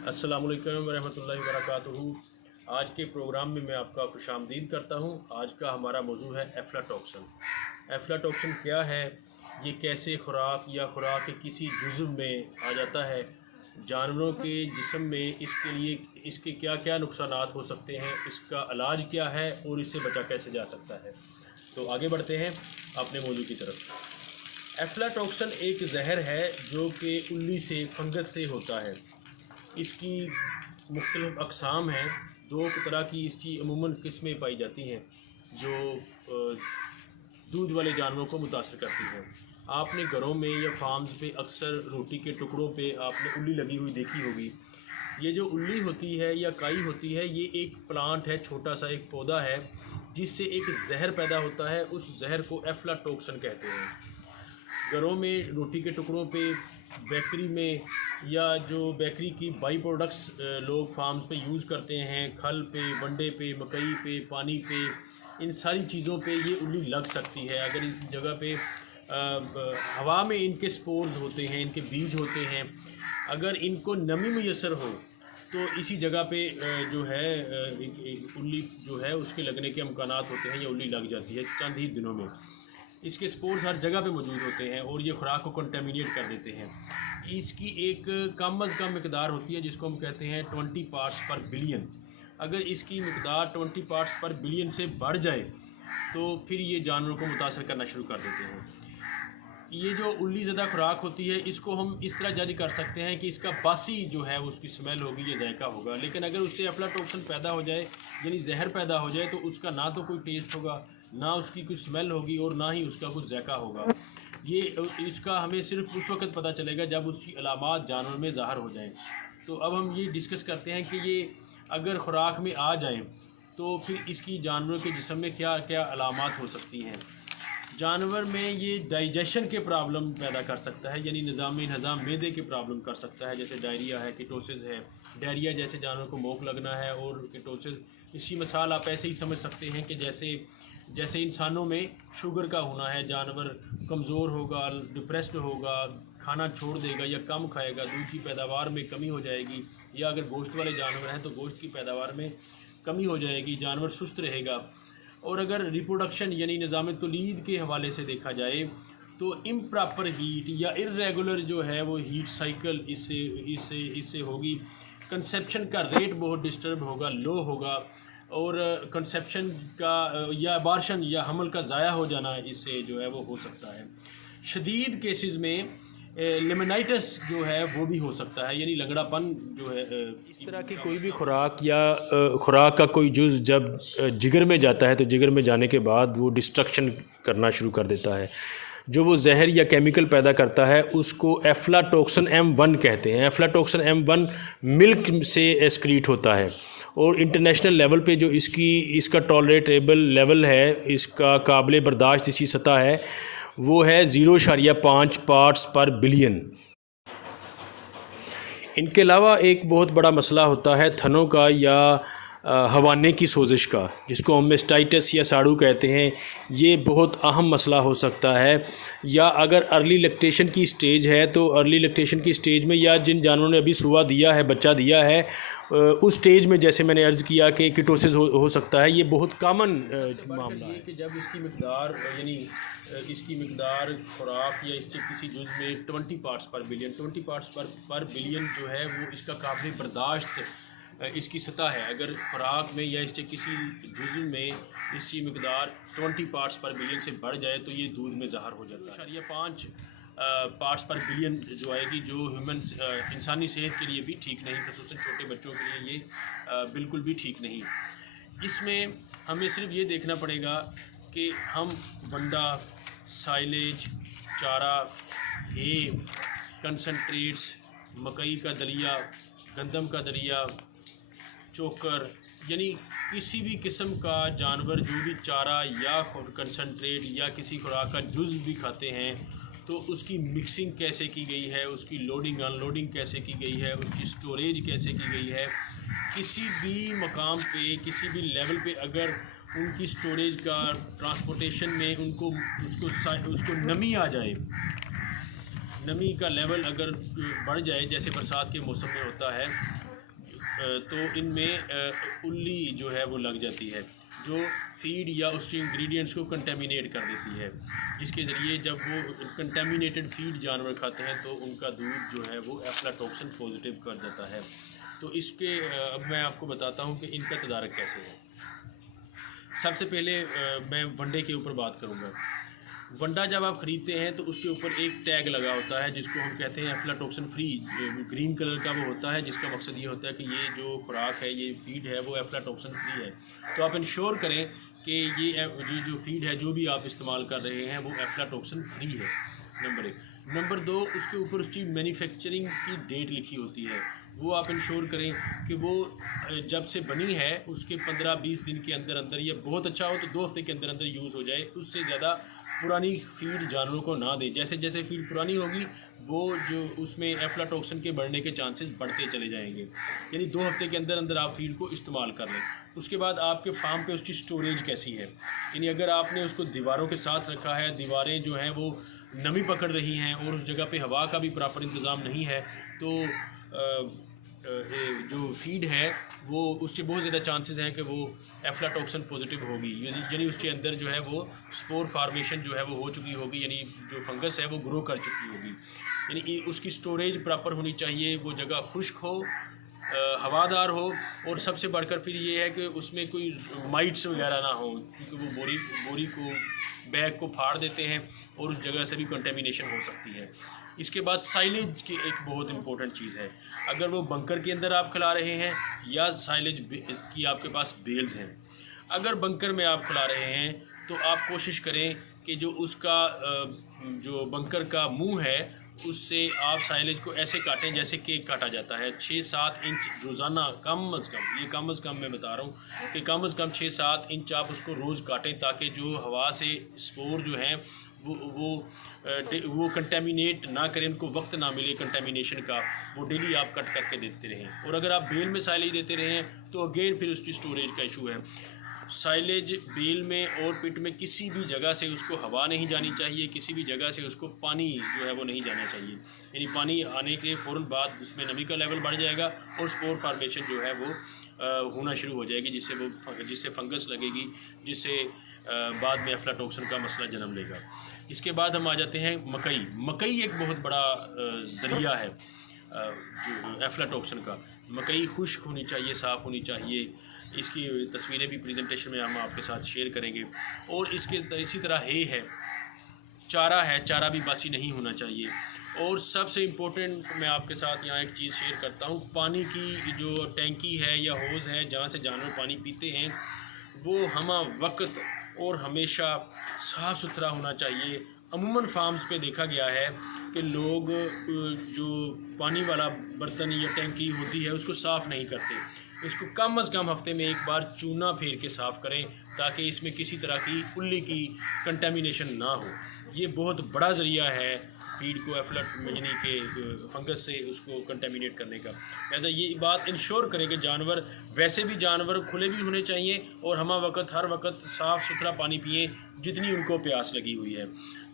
अस्सलामु अलैकुम वरहमतुल्लाहि वबरकातुहू। आज के प्रोग्राम में मैं आपका खुशामदीद करता हूँ। आज का हमारा मौजू है एफ्लाटॉक्सिन। एफ्लाटॉक्सिन क्या है, ये कैसे खुराक या खुराक के किसी जुज़्व में आ जाता है, जानवरों के जिस्म में इसके लिए इसके क्या क्या नुकसानात हो सकते हैं, इसका इलाज क्या है और इससे बचा कैसे जा सकता है। तो आगे बढ़ते हैं अपने मौजू की तरफ। एफ्लाटॉक्सिन एक जहर है जो कि उल्ली से फंगस से होता है। इसकी मुख्तलिफ़ अक़साम हैं। दो तरह की इसकी अमूमन किस्में पाई जाती हैं जो दूध वाले जानवरों को मुतासर करती हैं। आपने घरों में या फार्म्स पे अक्सर रोटी के टुकड़ों पे आपने उल्ली लगी हुई देखी होगी। ये जो उल्ली होती है या काई होती है, ये एक प्लांट है, छोटा सा एक पौधा है जिससे एक जहर पैदा होता है। उस जहर को एफ्लाटॉक्सिन कहते हैं। घरों में रोटी के टुकड़ों पे, बेकरी में, या जो बेकरी की बाई प्रोडक्ट्स लोग फार्म्स पे यूज़ करते हैं, खल पे, वंडे पे, मकई पे, पानी पे, इन सारी चीज़ों पे ये उल्ली लग सकती है। अगर इस जगह पे हवा में इनके स्पोर्स होते हैं, इनके बीज होते हैं, अगर इनको नमी मैसर हो तो इसी जगह पे जो है उल्ली जो है उसके लगने के इम्कानात होते हैं या उल्ली लग जाती है चंद ही दिनों में। इसके स्पोर्स हर जगह पे मौजूद होते हैं और ये खुराक को कंटेमिनेट कर देते हैं। इसकी एक कम अज़ कम मकदार होती है जिसको हम कहते हैं 20 पार्ट्स पर बिलियन। अगर इसकी मकदार 20 पार्ट्स पर बिलियन से बढ़ जाए तो फिर ये जानवरों को मुतासर करना शुरू कर देते हैं। ये जो उल्ली ज़्यादा खुराक होती है, इसको हम इस तरह जज कर सकते हैं कि इसका बासी जो है उसकी स्मेल होगी या जायका होगा। लेकिन अगर उससे एफ्लाटॉक्सिन पैदा हो जाए, यानी जहर पैदा हो जाए, तो उसका ना तो कोई टेस्ट होगा, ना उसकी कुछ स्मेल होगी और ना ही उसका कुछ जायका होगा। ये इसका हमें सिर्फ उस वक्त पता चलेगा जब उसकी अलामात जानवर में ज़ाहिर हो जाएं। तो अब हम ये डिस्कस करते हैं कि ये अगर खुराक में आ जाएं तो फिर इसकी जानवरों के जिस्म में क्या क्या अलामात हो सकती हैं। जानवर में ये डाइजेशन के प्रॉब्लम पैदा कर सकता है, यानी निज़ाम हज़म मैदे के प्रॉब्लम कर सकता है, जैसे डायरिया है, कीटोसिस है। डायरिया जैसे जानवर को मोक लगना है, और कीटोसिस इसकी मिसाल आप ऐसे ही समझ सकते हैं कि जैसे इंसानों में शुगर का होना है, जानवर कमज़ोर होगा, डिप्रेस्ड होगा, खाना छोड़ देगा या कम खाएगा, दूध की पैदावार में कमी हो जाएगी, या अगर गोश्त वाले जानवर हैं तो गोश्त की पैदावार में कमी हो जाएगी, जानवर सुस्त रहेगा। और अगर रिप्रोडक्शन यानी निज़ाम तौलीद के हवाले से देखा जाए तो इम्प्रॉपर हीट या इर्रेगुलर जो है वो हीट साइकिल इससे होगी। कंसेप्शन का रेट बहुत डिस्टर्ब होगा, लो होगा, और कंसेप्शन का या अबार्शन या हमल का ज़ाया हो जाना इससे जो है वो हो सकता है। शदीद केसेस में लेमनाइटिस जो है वो भी हो सकता है, यानी लंगड़ापन जो है। इस तरह की कोई भी खुराक या खुराक का कोई जुज़ जब जिगर में जाता है तो जिगर में जाने के बाद वो डिस्ट्रक्शन करना शुरू कर देता है। जो वो जहर या केमिकल पैदा करता है उसको एफ्लाटॉक्सिन M1 कहते हैं। एफ्लाटॉक्सिन M1 मिल्क से एक्सक्रीट होता है, और इंटरनेशनल लेवल पे जो इसका टॉलरेटेबल लेवल है, इसका काबिल बर्दाश्त इसकी सतह है, वो है 0.5 पार्ट्स पर बिलियन। इनके अलावा एक बहुत बड़ा मसला होता है थनों का या हवाने की सोजिश का, जिसको हम मेस्टाइटिस या साड़ू कहते हैं। ये बहुत अहम मसला हो सकता है। या अगर अर्ली लैक्टेशन की स्टेज है तो अर्ली लैक्टेशन की स्टेज में, या जिन जानवरों ने अभी सुआ दिया है, बच्चा दिया है, उस स्टेज में जैसे मैंने अर्ज़ किया कि कीटोसिस हो सकता है। ये बहुत कॉमन मामला है कि जब इसकी मकदार यानी इसकी मकदार खुराक या इसके किसी जुज़ में 20 पार्ट्स पर बिलियन 20 पार्ट्स पर बिलियन जो है वो इसका काबिल बर्दाश्त इसकी सतह है। अगर खुराक में या इसके किसी जुज़्व में इसकी मकदार 20 पार्ट्स पर बिलियन से बढ़ जाए तो ये दूध में ज़ाहिर हो जाता है। 5 पार्ट्स पर बिलियन जो आएगी, जो इंसानी सेहत के लिए भी ठीक नहीं, ख़ुसूसन छोटे बच्चों के लिए ये बिल्कुल भी ठीक नहीं। इसमें हमें सिर्फ ये देखना पड़ेगा कि हम वंडा, साइलेज, चारा, हे, कंसनट्रेट्स, मकई का दलिया, गंदम का दलिया, चोकर, यानी किसी भी किस्म का जानवर जो भी चारा या कंसनट्रेट या किसी खुराक का जुज़ भी खाते हैं तो उसकी मिक्सिंग कैसे की गई है, उसकी लोडिंग अनलोडिंग कैसे की गई है, उसकी स्टोरेज कैसे की गई है। किसी भी मकाम पे, किसी भी लेवल पे अगर उनकी स्टोरेज का, ट्रांसपोर्टेशन में उसको नमी आ जाए, नमी का लेवल अगर बढ़ जाए, जैसे बरसात के मौसम में होता है, तो इनमें उल्ली जो है वो लग जाती है, जो फीड या उसके इंग्रेडिएंट्स को कंटेमिनेट कर देती है, जिसके ज़रिए जब वो कंटेमिनेटेड फीड जानवर खाते हैं तो उनका दूध जो है वो एफ्लाटॉक्सिन पॉजिटिव कर देता है। तो इसके अब मैं आपको बताता हूँ कि इनका तदारक कैसे है। सबसे पहले मैं वनडे के ऊपर बात करूँगा। वंडा जब आप ख़रीदते हैं तो उसके ऊपर एक टैग लगा होता है जिसको हम कहते हैं एफ्लाटॉक्सिन फ्री, ग्रीन कलर का वो होता है, जिसका मकसद ये होता है कि ये जो खुराक है, ये फीड है, वो एफ्लाटॉक्सिन फ्री है। तो आप इंश्योर करें कि ये जो फीड है जो भी आप इस्तेमाल कर रहे हैं वो एफ्लाटॉक्सिन फ्री है, नंबर 1। नंबर 2, उसके ऊपर उसकी मैन्युफैक्चरिंग की डेट लिखी होती है, वो आप इंश्योर करें कि वो जब से बनी है उसके 15-20 दिन के अंदर अंदर, या बहुत अच्छा हो तो 2 हफ्ते के अंदर अंदर यूज़ हो जाए। उससे ज़्यादा पुरानी फीड जानवरों को ना दें। जैसे जैसे फीड पुरानी होगी वो जो उसमें एफ्लाटॉक्सिन के बढ़ने के चांसेस बढ़ते चले जाएंगे। यानी 2 हफ्ते के अंदर अंदर आप फीड को इस्तेमाल कर लें। उसके बाद आपके फार्म पे उसकी स्टोरेज कैसी है, यानी अगर आपने उसको दीवारों के साथ रखा है, दीवारें जो हैं वो नमी पकड़ रही हैं और उस जगह पे हवा का भी प्रॉपर इंतज़ाम नहीं है, तो जो फीड है वो उसके बहुत ज़्यादा चांसेस हैं कि वो एफ्लाटॉक्सिन पॉजिटिव होगी, यानी उसके अंदर जो है वो स्पोर फार्मेशन जो है वो हो चुकी होगी, यानी जो फंगस है वो ग्रो कर चुकी होगी। यानी उसकी स्टोरेज प्रॉपर होनी चाहिए, वो जगह खुश्क हो, हवादार हो, और सबसे बढ़कर फिर ये है कि उसमें कोई माइट्स वगैरह ना हो, क्योंकि वो बोरी को बैग को फाड़ देते हैं और उस जगह से भी कंटेमिनेशन हो सकती है। इसके बाद साइलेज की एक बहुत इंपॉर्टेंट चीज़ है। अगर वो बंकर के अंदर आप खिला रहे हैं या साइलेज की आपके पास बेल्स हैं, अगर बंकर में आप खिला रहे हैं तो आप कोशिश करें कि जो उसका जो बंकर का मुंह है उससे आप साइलेज को ऐसे काटें जैसे केक काटा जाता है। 6-7 इंच रोज़ाना कम अज़ कम, ये कम अज़ कम मैं बता रहा हूँ कि कम अज़ कम 6-7 इंच आप उसको रोज़ काटें, ताकि जो हवा से स्पोर जो हैं वो कंटेमिनेट ना करें, उनको वक्त ना मिले कंटेमिनेशन का, वो डेली आप कट करके देते रहें। और अगर आप बेल में साइलेज देते रहें तो अगेन फिर उसकी स्टोरेज का इशू है। साइलेज बेल में और पिट में किसी भी जगह से उसको हवा नहीं जानी चाहिए, किसी भी जगह से उसको पानी जो है वो नहीं जाना चाहिए, यानी पानी आने के फ़ौरन बाद उसमें नमी का लेवल बढ़ जाएगा और स्पोर फार्मेशन जो है वो होना शुरू हो जाएगी, जिससे फंगस लगेगी, जिससे बाद में एफ्लाटॉक्सिन का मसला जन्म लेगा। इसके बाद हम आ जाते हैं मकई एक बहुत बड़ा ज़रिया है जो एफ्लाटॉक्सिन का। मकई खुश्क होनी चाहिए, साफ़ होनी चाहिए। इसकी तस्वीरें भी प्रेजेंटेशन में हम आपके साथ शेयर करेंगे। और इसी तरह है चारा भी बासी नहीं होना चाहिए। और सबसे इम्पोर्टेंट मैं आपके साथ यहाँ एक चीज़ शेयर करता हूँ, पानी की जो टैंकी है या होज़ है जहाँ से जानवर पानी पीते हैं वो हम वक्त और हमेशा साफ़ सुथरा होना चाहिए। अमूमन फार्म्स पे देखा गया है कि लोग जो पानी वाला बर्तन या टैंकी होती है उसको साफ़ नहीं करते। इसको कम अज़ कम हफ्ते में एक बार चूना फेर के साफ़ करें, ताकि इसमें किसी तरह की उल्ली की कंटेमिनेशन ना हो। ये बहुत बड़ा ज़रिया है फीड को यानी के फंगस से उसको कंटेमिनेट करने का। ऐसा ये बात इंश्योर करें कि जानवर, वैसे भी जानवर खुले भी होने चाहिए और हम हर वक्त साफ़ सुथरा पानी पिएँ जितनी उनको प्यास लगी हुई है।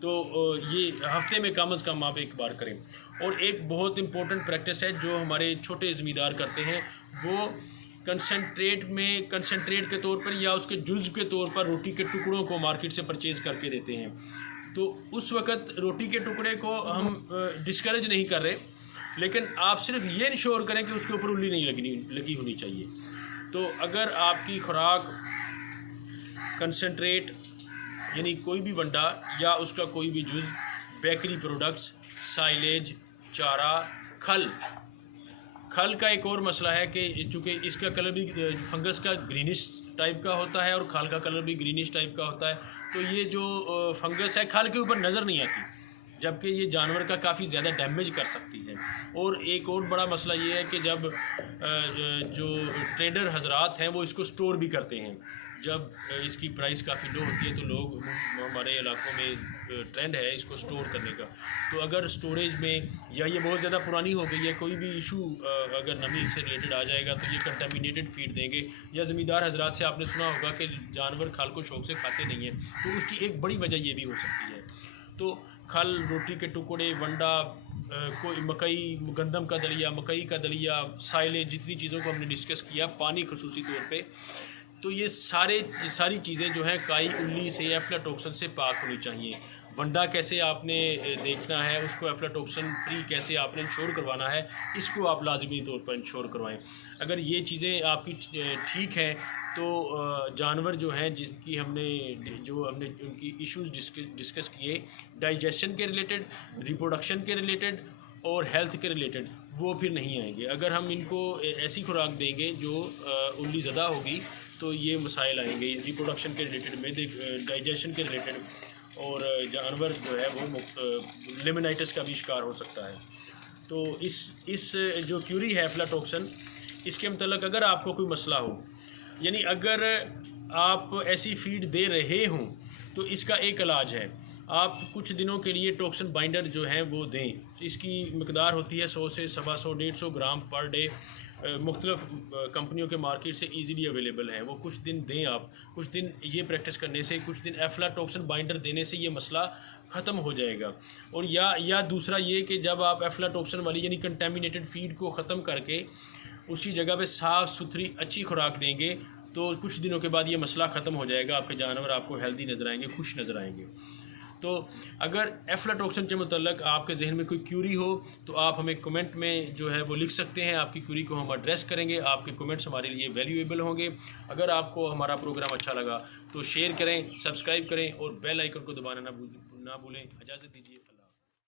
तो ये हफ्ते में कम अज़ कम आप एक बार करें। और एक बहुत इम्पोर्टेंट प्रैक्टिस है जो हमारे छोटे ज़मींदार करते हैं, वो कंसनट्रेट के तौर पर या उसके जुज़ के तौर पर रोटी के टुकड़ों को मार्केट से परचेज़ करके देते हैं। तो उस वक़्त रोटी के टुकड़े को हम डिस्करेज नहीं कर रहे, लेकिन आप सिर्फ ये इंश्योर करें कि उसके ऊपर उल्ली नहीं लगी होनी चाहिए। तो अगर आपकी खुराक कंसनट्रेट यानी कोई भी वंडा या उसका कोई भी जुज़, बेकरी प्रोडक्ट्स, साइलेज, चारा, खल का एक और मसला है कि चूँकि इसका कलर भी फंगस का ग्रीनिश टाइप का होता है और खल का कलर भी ग्रीनिश टाइप का होता है, तो ये जो फंगस है खल के ऊपर नज़र नहीं आती, जबकि ये जानवर का काफ़ी ज़्यादा डैमेज कर सकती है। और एक और बड़ा मसला ये है कि जब जो ट्रेडर हजरात हैं वो इसको स्टोर भी करते हैं, जब इसकी प्राइस काफ़ी लो होती है तो लोग, हमारे इलाकों में ट्रेंड है इसको स्टोर करने का। तो अगर स्टोरेज में या ये बहुत ज़्यादा पुरानी हो गई है, कोई भी इशू अगर नमी से रिलेटेड आ जाएगा तो ये कंटेमिनेटेड फीड देंगे। या ज़मींदार हजरात से आपने सुना होगा कि जानवर खल को शौक से खाते नहीं हैं, तो उसकी एक बड़ी वजह ये भी हो सकती है। तो खल, रोटी के टुकड़े, वंडा, कोई मकई, गंदम का दलिया, मकई का दलिया, साइलेज, जितनी चीज़ों को हमने डिस्कस किया, पानी खसूसी तौर पे, तो ये सारी चीज़ें जो हैं काई उल्ली से, एफ्लाटॉक्सिन से पाक होनी चाहिए। वंडा कैसे आपने देखना है, उसको एफ्लाटॉक्सिन फ्री कैसे आपने इंश्योर करवाना है, इसको आप लाजमी तौर पर इंश्योर करवाएं। अगर ये चीज़ें आपकी ठीक हैं तो जानवर जो हैं जिनकी हमने उनकी इश्यूज़ डिस्कस किए, डाइजेशन के रिलेटेड, रिप्रोडक्शन के रिलेटेड और हेल्थ के रिलेटेड, वो फिर नहीं आएंगे। अगर हम इनको ऐसी खुराक देंगे जो उल्ली ज़्यादा होगी तो ये मसाइल आएंगे रिप्रोडक्शन के रिलेटेड में, डाइजेशन के रिलेटेड, और जानवर जो है वो लेमनाइटिस का भी शिकार हो सकता है। तो इस जो क्यूरी है एफ्लाटॉक्सिन, इसके मतलब अगर आपको कोई मसला हो, यानी अगर आप ऐसी फीड दे रहे हों तो इसका एक इलाज है, आप कुछ दिनों के लिए टॉक्सिन बाइंडर जो है वो दें। इसकी मकदार होती है 100 से 125 150 ग्राम पर डे। मुख्तलिफ कंपनियों के मार्केट से इजीली अवेलेबल है, वो कुछ दिन दें आप। कुछ दिन ये प्रैक्टिस करने से, कुछ दिन एफ्लाटॉक्सिन बाइंडर देने से ये मसला ख़त्म हो जाएगा। और या दूसरा ये कि जब आप एफ्लाटॉक्सिन वाली यानी कंटेमिनेटेड फीड को ख़त्म करके उसी जगह पे साफ़ सुथरी अच्छी खुराक देंगे तो कुछ दिनों के बाद ये मसला ख़त्म हो जाएगा। आपके जानवर आपको हेल्दी नज़र आएंगे, खुश नज़र आएंगे। तो अगर एफ्लाटॉक्सिन के मतलब आपके जहन में कोई क्यूरी हो तो आप हमें कमेंट में जो है वो लिख सकते हैं। आपकी क्यूरी को हम एड्रेस करेंगे, आपके कमेंट्स हमारे लिए वैल्यूएबल होंगे। अगर आपको हमारा प्रोग्राम अच्छा लगा तो शेयर करें, सब्सक्राइब करें और बेल आइकन को दबाना ना भूलें। इजाज़त दीजिए।